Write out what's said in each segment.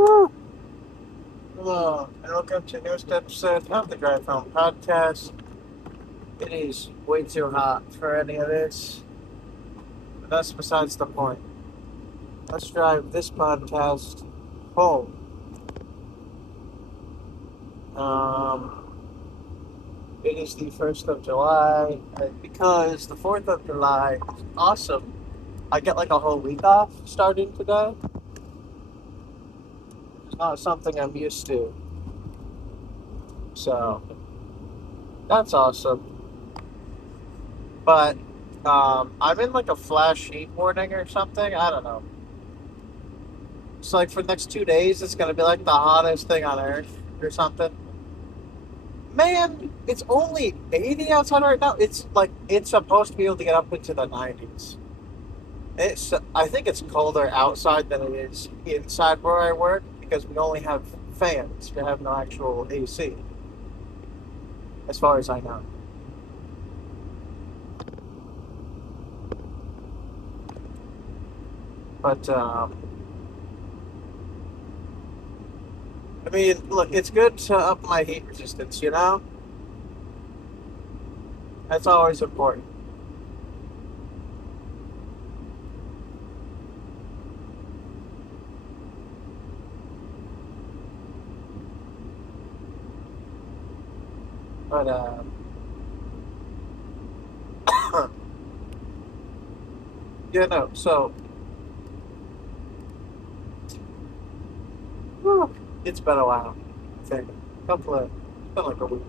Woo. Hello, and welcome to the newest episode of the Drive Home Podcast. It is way too hot for any of this, but that's besides the point. Let's drive this podcast home. It is the 1st of July, and because the 4th of July is awesome, I get like a whole week off starting today. It's not something I'm used to, so that's awesome. But I'm in like a flash heat warning or something. I don't know. It's like for the next 2 days, it's gonna be like the hottest thing on earth or something. Man, it's only 80 outside right now. It's like it's supposed to be able to get up into the 90s. I think it's colder outside than it is inside where I work because we only have fans. We have no actual AC, as far as I know. But I mean, look, it's good to up my heat resistance, you know? That's always important. But, yeah, no, so, whew, it's been a while, I think. It's been like a week.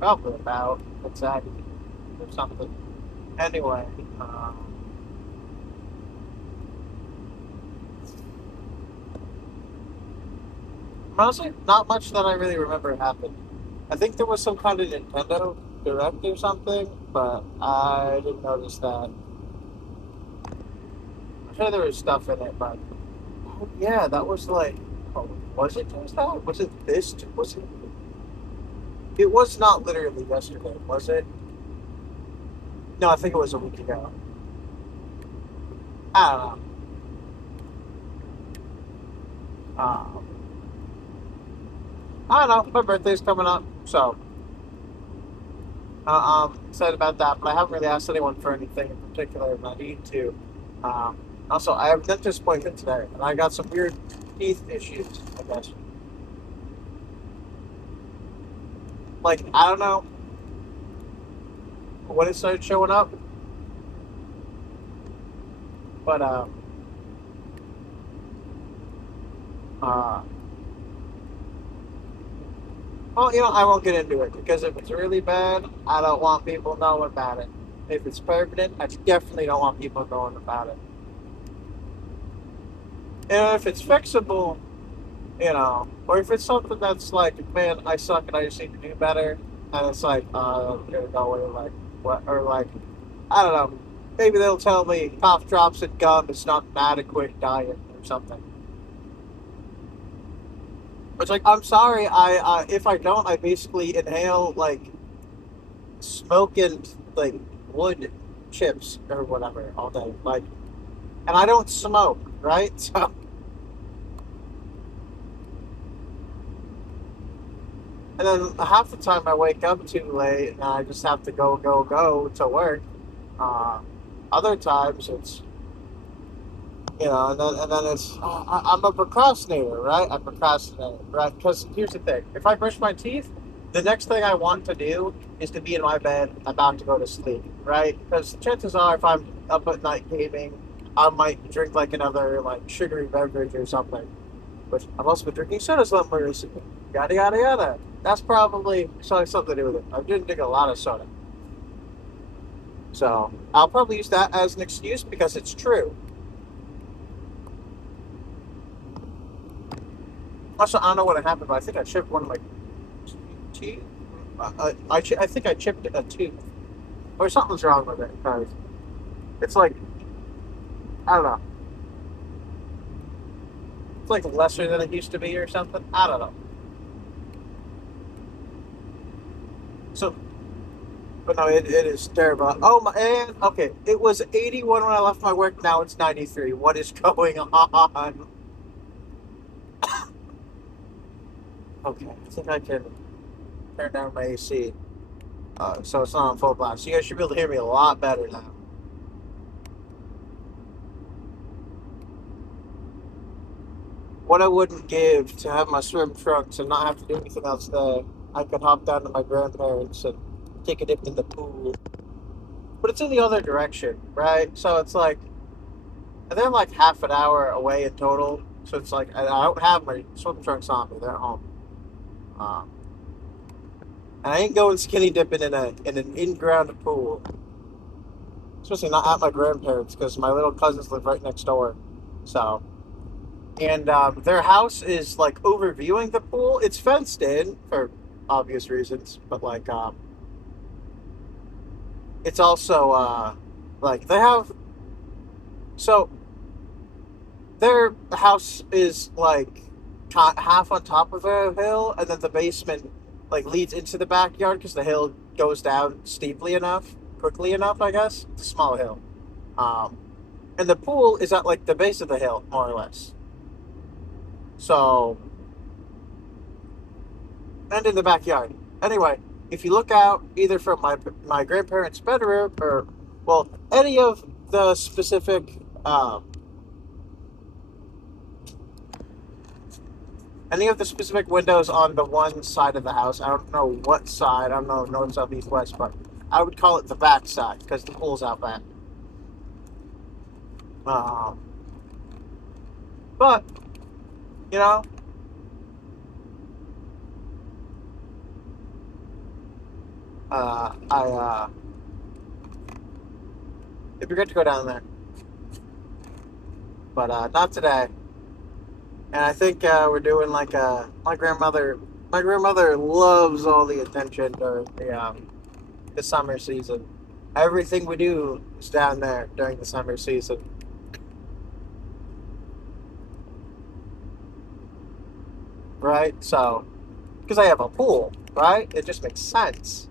Probably about, exactly, or something. Anyway, honestly, not much that I really remember happened. I think there was some kind of Nintendo Direct or something, but I didn't notice that. I'm sure there was stuff in it, but oh, yeah, that was like, oh, was it just that? Was it this? Was it? It was not literally yesterday, was it? No, I think it was a week ago. I don't know. Um, I don't know. My birthday's coming up, so I'm excited about that. But I haven't really asked anyone for anything in particular, and I need to. Um, Also, I have a dentist appointment today, and I got some weird teeth issues. I guess. Like I don't know when it started showing up, but uh, well, I won't get into it because if it's really bad, I don't want people knowing about it. If it's permanent, I definitely don't want people knowing about it. And if it's fixable, or if it's something that's like, man, I suck and I just need to do better, and it's like, I'm gonna go away, like, what, or like, I don't know, maybe they'll tell me cough drops and gum is not an adequate diet or something. It's like, I'm sorry, if I don't, I basically inhale like smoke and like wood chips or whatever all day, like, and I don't smoke, right? So, and then half the time I wake up too late and I just have to go to work. Uh, Other times it's and then it's I'm a procrastinator, right? I procrastinate, right? Because here's the thing: if I brush my teeth, the next thing I want to do is to be in my bed about to go to sleep, right? Because chances are, if I'm up at night gaming, I might drink like another like sugary beverage or something. Which I've also been drinking soda more recently. Yada yada yada. That's probably something to do with it. I didn't drink a lot of soda, so I'll probably use that as an excuse because it's true. Also, I don't know what happened, but I think I chipped one of my teeth. I think I chipped a tooth, or something's wrong with it. Because it's like I don't know. It's like lesser than it used to be, or something. I don't know. So, but no, it is terrible. Oh my, and okay, it was 81 when I left my work. Now it's 93. What is going on? Okay, I think I can turn down my AC, so it's not on full blast. You guys should be able to hear me a lot better now. What I wouldn't give to have my swim trunks and not have to do anything else there. I could hop down to my grandparents and take a dip in the pool. But it's in the other direction, right? So it's like, and they're like half an hour away in total. So it's like, I don't have my swim trunks on me. They're at home. Um, and I ain't going skinny dipping in an in-ground pool. Especially not at my grandparents because my little cousins live right next door. So, and their house is like overviewing the pool. It's fenced in for obvious reasons, but like it's also like they have so their house is like half on top of a hill, and then the basement like leads into the backyard because the hill goes down steeply enough, quickly enough. I guess it's a small hill, um, and the pool is at like the base of the hill, more or less. So, and in the backyard. Anyway, if you look out either from my grandparents' bedroom or well, um, any of the specific windows on the one side of the house. I don't know what side. I don't know north, south, east, west, but I would call it the back side because the pool's out back. Um, but you know, I it'd be great to go down there, but not today. And I think we're doing like my grandmother. My grandmother loves all the attention during the summer season. Everything we do is down there during the summer season, right? So, because I have a pool, right? It just makes sense.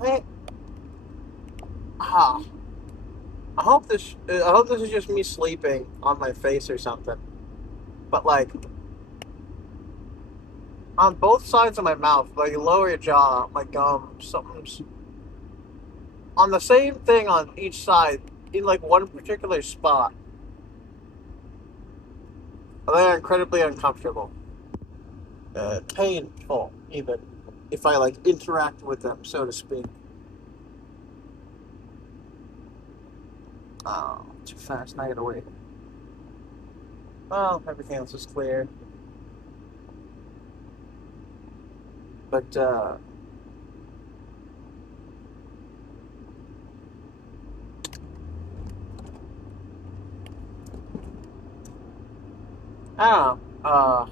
I, ah, I hope this is just me sleeping on my face or something. But like on both sides of my mouth, like lower jaw, my gum, something's on the same thing on each side in like one particular spot. They're incredibly uncomfortable, painful even if I like interact with them, so to speak. Oh, too fast. Now I gotta wait. Well, everything else is clear, but I don't know.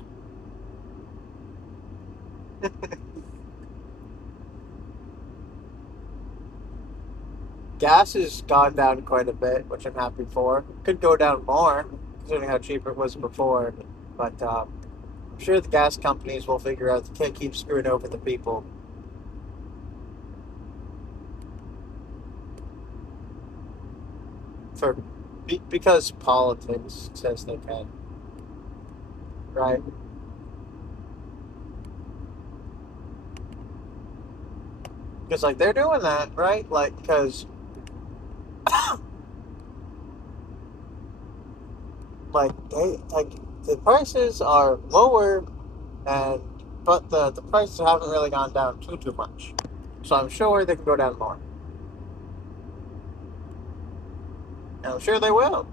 Gas has gone down quite a bit, which I'm happy for. Could go down more, considering how cheap it was before. But I'm sure the gas companies will figure out they can't keep screwing over the people for because politics says they can, right? Because like they're doing that, right? Like because like the prices are lower, and but the prices haven't really gone down too much. So I'm sure they can go down more. And I'm sure they will.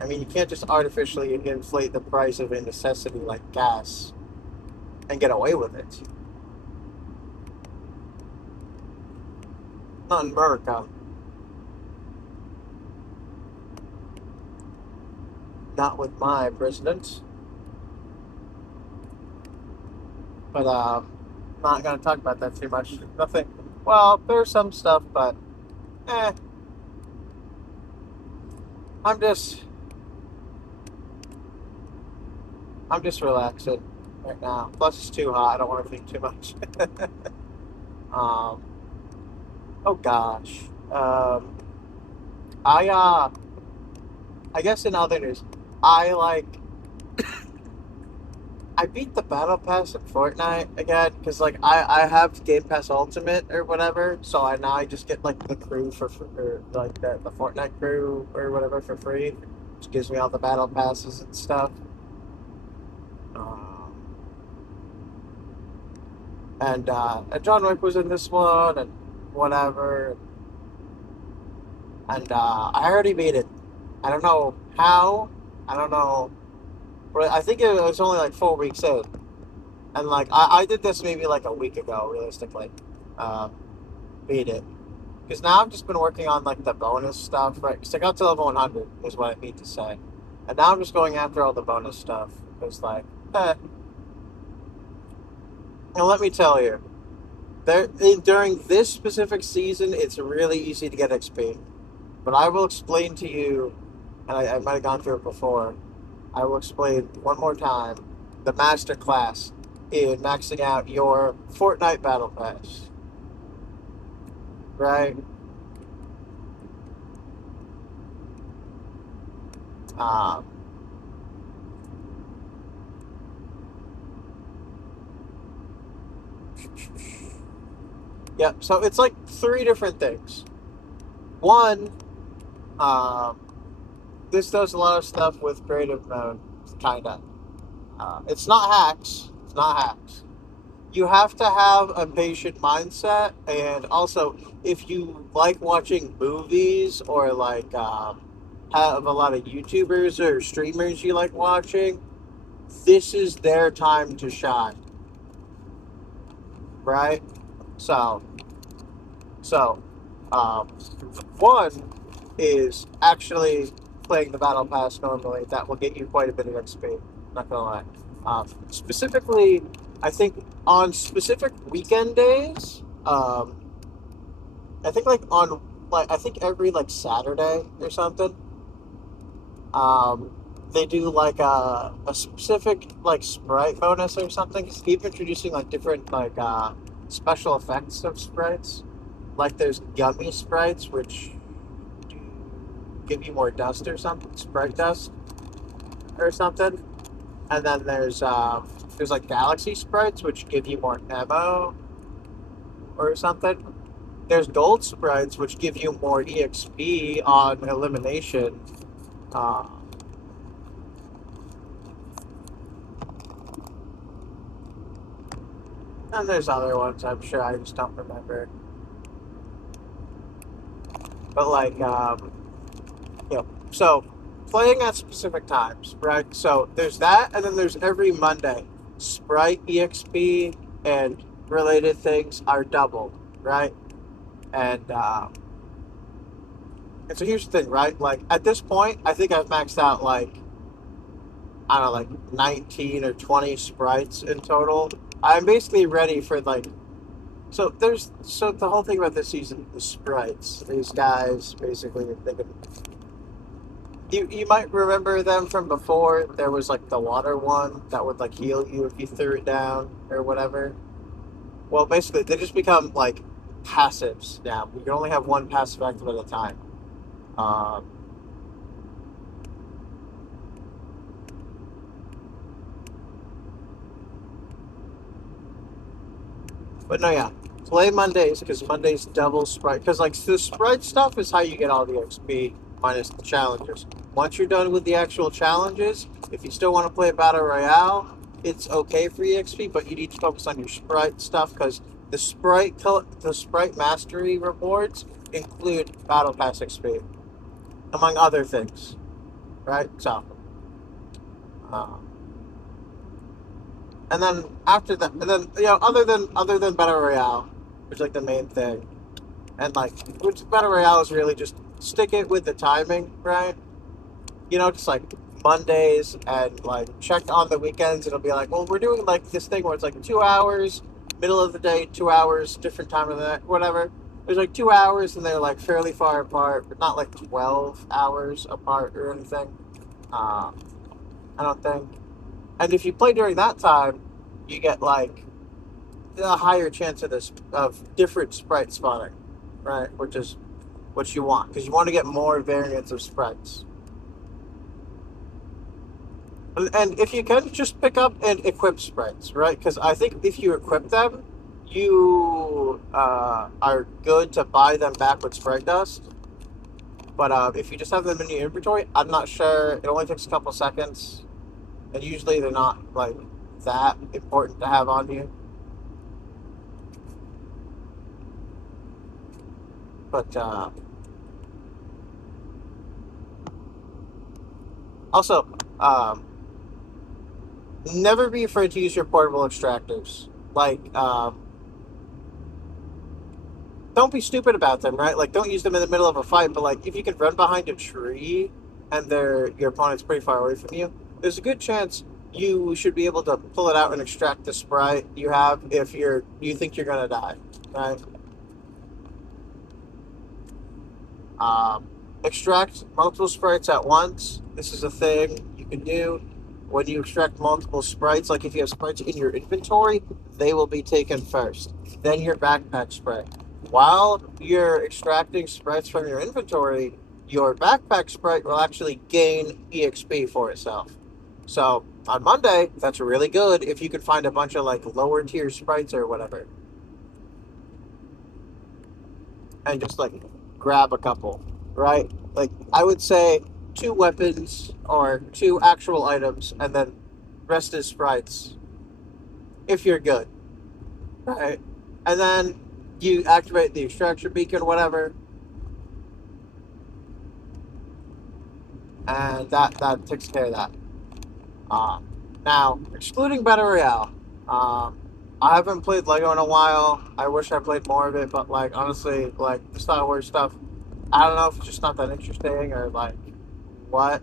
I mean, you can't just artificially inflate the price of a necessity like gas and get away with it. Not in America. Not with my president. But not gonna talk about that too much. Nothing. Well, there's some stuff, but eh. I'm just I'm just relaxing right now. Plus, it's too hot. I don't want to think too much. um. Oh gosh. I I guess in other news, I like I beat the battle pass in Fortnite again because like I have Game Pass Ultimate or whatever, so I just get like the crew or like the Fortnite crew or whatever for free, which gives me all the battle passes and stuff. Um, and John Wick was in this one and whatever, and I already beat it. I don't know how. I don't know. But I think it was only like 4 weeks in, and like I did this maybe like a week ago, realistically. Um, Beat it. Because now I've just been working on like the bonus stuff, right? Because I got to level 100 is what I mean to say, and now I'm just going after all the bonus stuff. Because like, and let me tell you, during this specific season, it's really easy to get XP. But I will explain to you, and I might have gone through it before. I will explain one more time the master class in maxing out your Fortnite Battle Pass, right? Um, Yep. So it's like three different things. One, um, this does a lot of stuff with creative mode, kinda. It's not hacks. It's not hacks. You have to have a patient mindset, and also, if you like watching movies or like have a lot of YouTubers or streamers you like watching, this is their time to shine, right? So, so, um, one is actually playing the battle pass normally. That will get you quite a bit of XP. Not gonna lie. Specifically, I think on specific weekend days, I think like on like I think every like Saturday or something, um, they do like a specific like sprite bonus or something. Cause keep introducing like different like special effects of sprites. Like there's gummy sprites which do give you more dust or something, sprite dust or something. And then there's like galaxy sprites which give you more ammo or something. There's gold sprites which give you more EXP on elimination. Uh, and there's other ones I'm sure I just don't remember. But like so playing at specific times, right? So there's that, and then there's every Monday. Sprite EXP and related things are doubled, right? And and so here's the thing, right? Like at this point, I think I've maxed out like I don't know, like 19 or 20 sprites in total. I'm basically ready for like so the whole thing about this season is sprites. These guys basically they can you might remember them from before. There was like the water one that would like heal you if you threw it down or whatever. Well, basically they just become like passives now. You can only have one passive active at a time. Um, but no, yeah, play Mondays because Mondays double sprite. Because like the sprite stuff is how you get all the XP minus the challenges. Once you're done with the actual challenges, if you still want to play battle royale, it's okay for EXP, but you need to focus on your sprite stuff because the sprite mastery rewards include battle pass XP among other things, right? So. Um, and then after that, and then other than battle royale, which is like the main thing, and like which battle royale is really just stick it with the timing, right? Just like Mondays and like check on the weekends. It'll be like, well, we're doing like this thing where it's like 2 hours, middle of the day, 2 hours, different time of the night, whatever. There's like 2 hours, and they're like fairly far apart, but not like 12 hours apart or anything. Um, I don't think. And if you play during that time, you get like a higher chance of different sprite spawning, right? Which is what you want because you want to get more variants of sprites. And if you can, just pick up and equip sprites, right? Because I think if you equip them, you are good to buy them back with sprite dust. But if you just have them in your inventory, I'm not sure. It only takes a couple seconds, and usually they're not like that important to have on you. But also, never be afraid to use your portable extractors. Like, don't be stupid about them, right? Like, don't use them in the middle of a fight. But like, if you can run behind a tree and your opponent's pretty far away from you, there's a good chance you should be able to pull it out and extract the sprite you have if you think you're gonna die, right? Um, Extract multiple sprites at once. This is a thing you can do. When you extract multiple sprites, like if you have sprites in your inventory, they will be taken first. Then your backpack sprite. While you're extracting sprites from your inventory, your backpack sprite will actually gain EXP for itself. So on Monday, that's really good if you could find a bunch of like lower tier sprites or whatever, and just like grab a couple, right? Like I would say two weapons or two actual items, and then rest is sprites if you're good, right? And then you activate the extraction beacon, whatever, and that takes care of that. Um, Now, excluding Battle Royale, I haven't played Lego in a while. I wish I played more of it, but like honestly, like the Star Wars stuff, I don't know if it's just not that interesting or like what,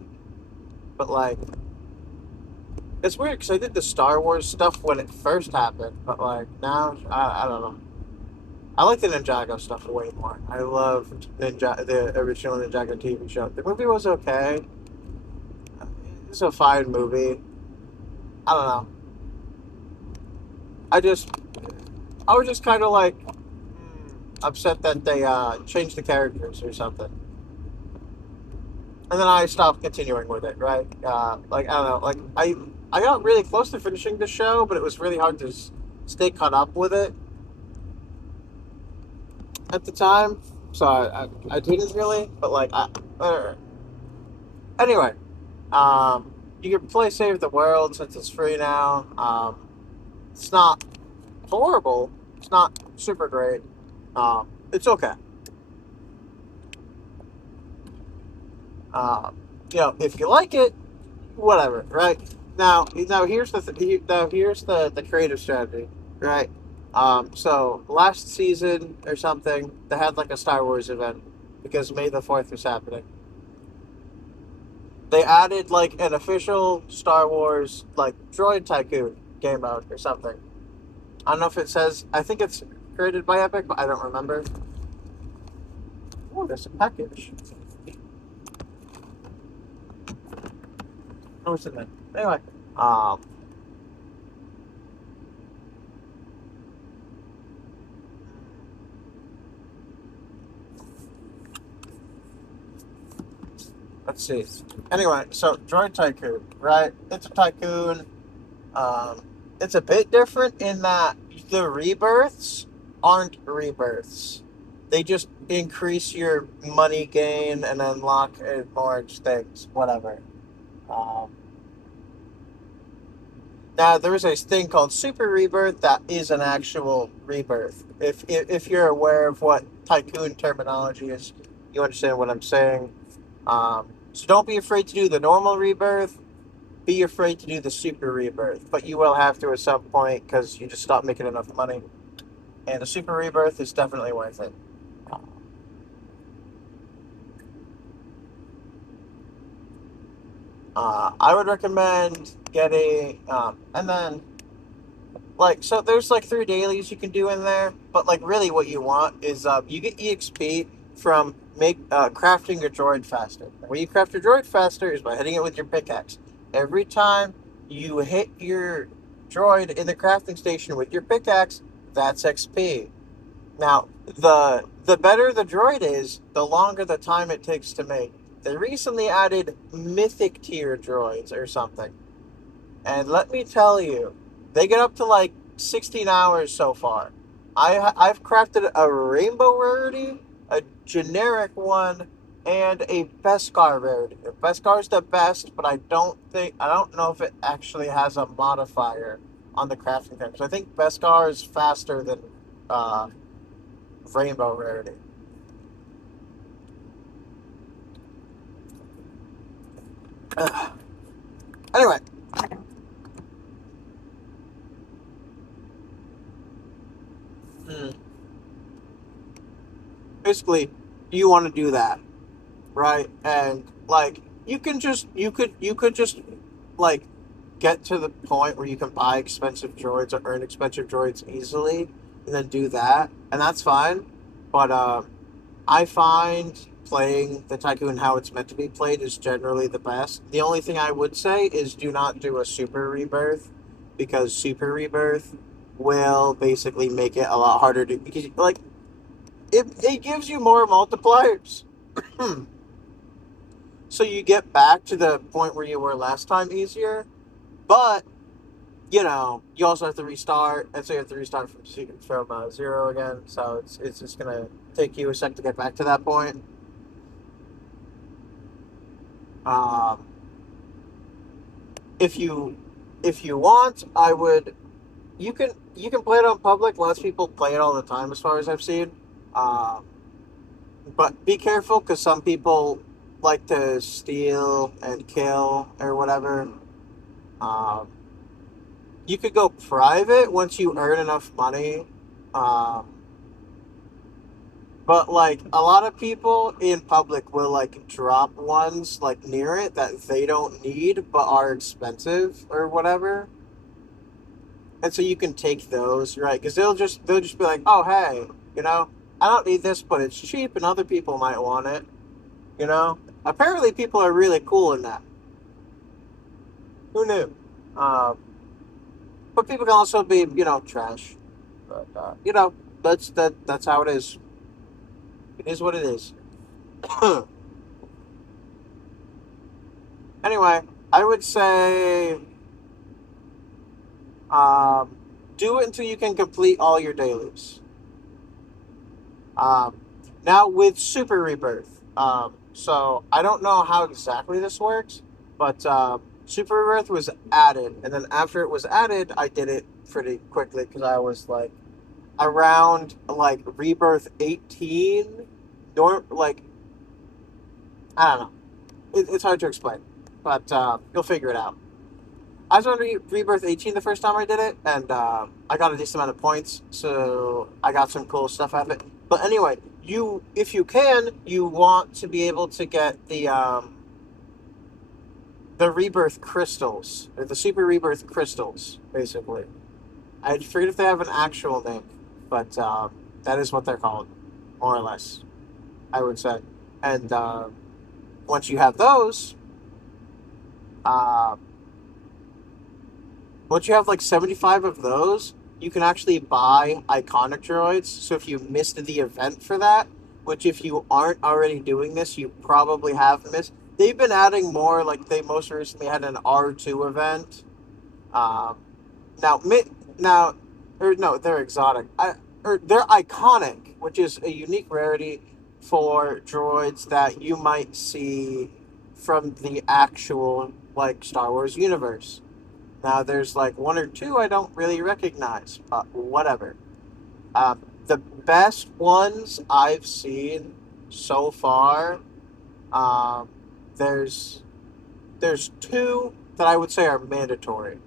but like it's weird because I did the Star Wars stuff when it first happened, but like now I don't know. I like the Ninjago stuff way more. I love the original Ninjago TV show. The movie was okay. It's a fine movie. I don't know. I just I was just kind of like upset that they changed the characters or something, and then I stopped continuing with it. Right? Like I don't know. Like I got really close to finishing the show, but it was really hard to stay caught up with it at the time. So I didn't really. But like anyway, you can play Save the World since it's free now. It's not horrible. It's not super great. It's okay. Um, if you like it, whatever, right? Now here's the creative strategy, right? So last season or something, they had like a Star Wars event because May 4th was happening. They added like an official Star Wars like Droid Tycoon game mode or something. I don't know if it says. I think it's created by Epic, but I don't remember. Oh, there's a package. Oh, what's in there? Anyway, um, let's see. Anyway, so Droid Tycoon, right? It's a tycoon. Um, it's a bit different in that the rebirths aren't rebirths. They just increase your money gain and unlock more things, whatever. Um, Now there is a thing called Super Rebirth that is an actual rebirth. If you're aware of what tycoon terminology is, you understand what I'm saying. So don't be afraid to do the normal rebirth. Be afraid to do the super rebirth, but you will have to at some point because you just stop making enough money. And the super rebirth is definitely worth it. I would recommend getting, and then like so. There's like three dailies you can do in there, but like really, what you want is you get EXP from crafting your droid faster. The way you craft your droid faster is by hitting it with your pickaxe. Every time you hit your droid in the crafting station with your pickaxe, that's XP. Now, the better the droid is, the longer the time it takes to make. They recently added mythic tier droids or something. And let me tell you, they get up to like 16 hours so far. I've crafted a rainbow rarity, a generic one, and a Beskar rarity. The Beskar is the best, but I don't know if it actually has a modifier on the crafting thing. So I think Beskar is faster than uh, rainbow rarity. Anyway, hmm, basically, you want to do that, right? And like you could just like get to the point where you can buy expensive droids or earn expensive droids easily, and then do that, and that's fine. But I find playing the Tycoon how it's meant to be played is generally the best. The only thing I would say is do not do a super rebirth, because super rebirth will basically make it a lot harder to, because like it gives you more multipliers. So you get back to the point where you were last time easier, but you also have to restart, and so you have to restart from zero again. So it's just gonna take you a sec to get back to that point. Um, if you if you want, I would. You can play it on public. Lots of people play it all the time, as far as I've seen. Um, but be careful because some people like to steal and kill or whatever. Um, you could go private once you earn enough money. Um, but like a lot of people in public will like drop ones like near it that they don't need but are expensive or whatever. And so you can take those, right? Because they'll just be like, oh hey, you know, I don't need this, but it's cheap, and other people might want it. You know, apparently people are really cool in that. Who knew? Um, but people can also be, trash. But that's how it is. It is what it is. Anyway, I would say um, do it until you can complete all your dailies. Um, Now with Super Rebirth, so I don't know how exactly this works, but Super Rebirth was added, and then after it was added, I did it pretty quickly because I was like around like Rebirth 18, like I don't know, it's hard to explain, but you'll figure it out. I was on Rebirth 18 the first time I did it, and I got a decent amount of points, so I got some cool stuff out of it. But anyway, if you can, you want to be able to get the Rebirth crystals, or the Super Rebirth crystals, basically. I forget if they have an actual name, but that is what they're called, more or less, I would say. And once you have those, uh, once you have like 75 of those, you can actually buy iconic droids. So if you missed the event for that, which if you aren't already doing this, you probably have missed. They've been adding more. Like they most recently had an R2 event. Um, now, now, or no, they're exotic. Or they're iconic, which is a unique rarity for droids that you might see from the actual like Star Wars universe. Now, there's like one or two I don't really recognize, but whatever. The best ones I've seen so far, um, there's there's two that I would say are mandatory,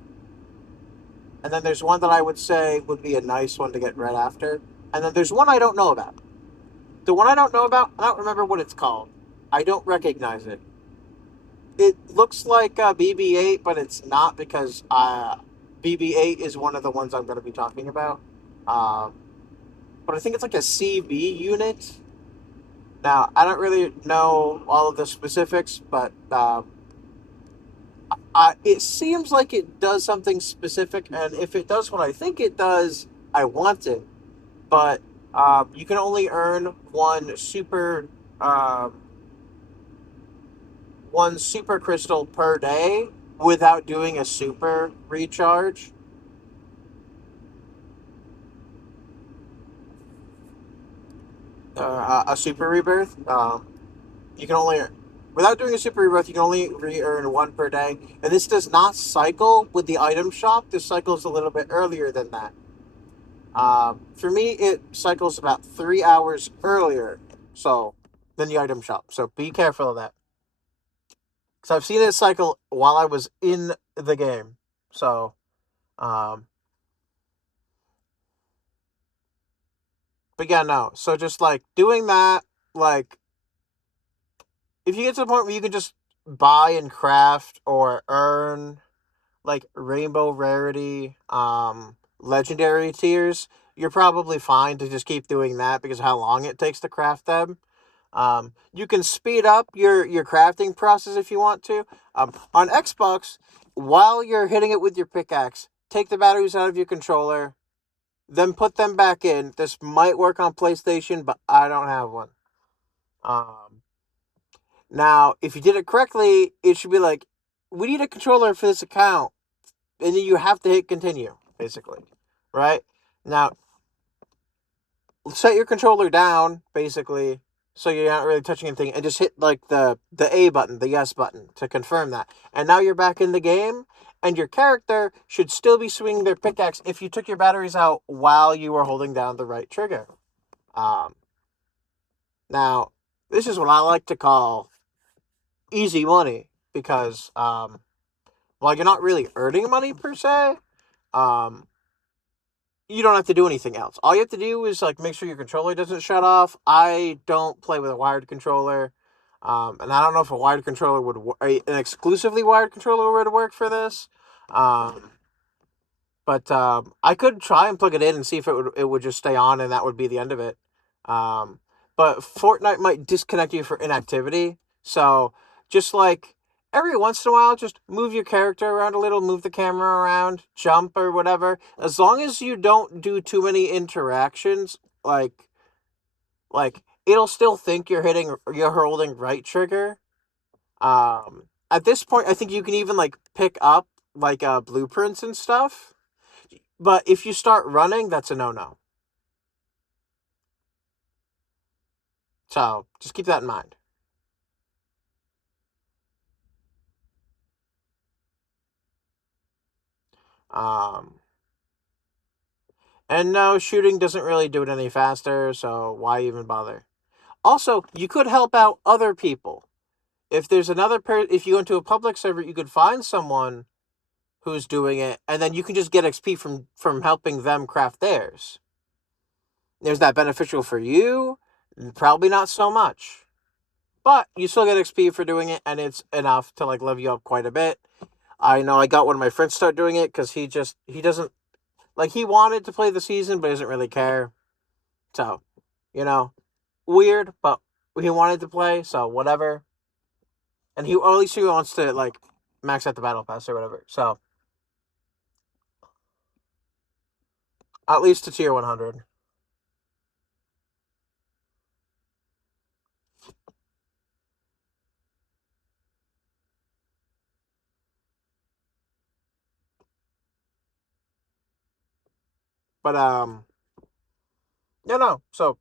and then there's one that I would say would be a nice one to get right after, and then there's one I don't know about. The one I don't know about, I don't remember what it's called. I don't recognize it. It looks like BB-8, but it's not because BB-8 is one of the ones I'm going to be talking about. Um, but I think it's like a CB unit. Now, I don't really know all of the specifics, but it seems like it does something specific, and if it does what I think it does, I want it. But you can only earn um, one super crystal per day, without doing a super recharge, a super rebirth. You can only, without doing a super rebirth, you can only re-earn one per day, and this does not cycle with the item shop. This cycles a little bit earlier than that. For me, it cycles about 3 hours earlier, so than the item shop. So be careful of that, because I've seen it cycle while I was in the game. So, um, but yeah, no. So just like doing that, like if you get to the point where you can just buy and craft or earn like rainbow rarity, legendary tiers, you're probably fine to just keep doing that because of how long it takes to craft them. You can speed up your crafting process if you want to. On Xbox, while you're hitting it with your pickaxe, take the batteries out of your controller, then put them back in. This might work on PlayStation, but I don't have one. Um, Now, if you did it correctly, it should be like, we need a controller for this account, and then you have to hit continue, basically, right? Now, set your controller down, basically, so you're not really touching anything, and just hit like the A button, the yes button, to confirm that. And now you're back in the game, and your character should still be swinging their pickaxe if you took your batteries out while you were holding down the right trigger. Um, Now, this is what I like to call easy money because while you're not really earning money per se, um, you don't have to do anything else. All you have to do is like make sure your controller doesn't shut off. I don't play with a wired controller, and I don't know if a wired controller would an exclusively wired controller would work for this. Um, but I could try and plug it in and see if it would just stay on, and that would be the end of it. Um, but Fortnite might disconnect you for inactivity, so just like every once in a while, just move your character around a little, move the camera around, jump or whatever. As long as you don't do too many interactions, like it'll still think you're holding right trigger. At this point, I think you can even like pick up like blueprints and stuff. But if you start running, that's a no-no. So just keep that in mind. Um, and no, shooting doesn't really do it any faster, so why even bother? Also, you could help out other people. If there's if you go into a public server, you could find someone who's doing it, and then you can just get XP from helping them craft theirs. Is that beneficial for you? Probably not so much. But you still get XP for doing it, and it's enough to like level you up quite a bit. I know I got one of my friends start doing it because he doesn't like he wanted to play the season but he doesn't really care. So, you know, weird, but he wanted to play, so whatever. And he or at least he wants to like max out the battle pass or whatever. So at least to tier 100. But So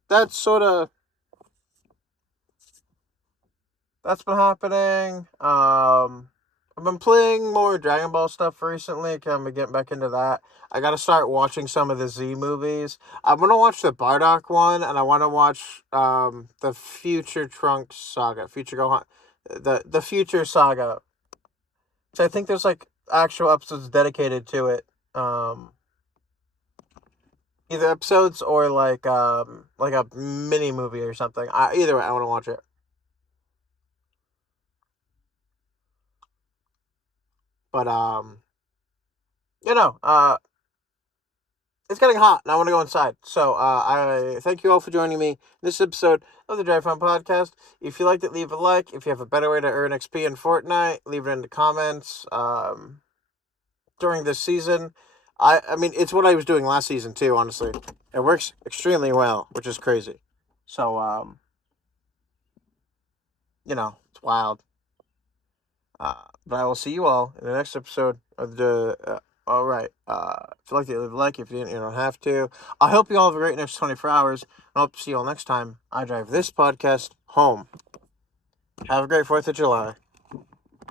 that's been happening. I've been playing more Dragon Ball stuff recently. Kind of getting back into that. I got to start watching some of the Z movies. I want to watch the Bardock one, and I want to watch the Future Trunks saga, Future Gohan, the Future saga. So I think there's like actual episodes dedicated to it. Um, Either episodes or like a mini movie or something. Either way, I want to watch it. But you know, it's getting hot and I want to go inside. So I thank you all for joining me in this episode of the Drive Fun Podcast. If you liked it, leave a like. If you have a better way to earn XP in Fortnite, leave it in the comments. During this season, I mean it's what I was doing last season too. Honestly, it works extremely well, which is crazy. So it's wild. But I will see you all in the next episode of the. All right. If you liked it, leave a like. If you didn't, you don't have to. I hope you all have a great next 24 hours. I hope to see you all next time. I drive this podcast home. Have a great 4th of July.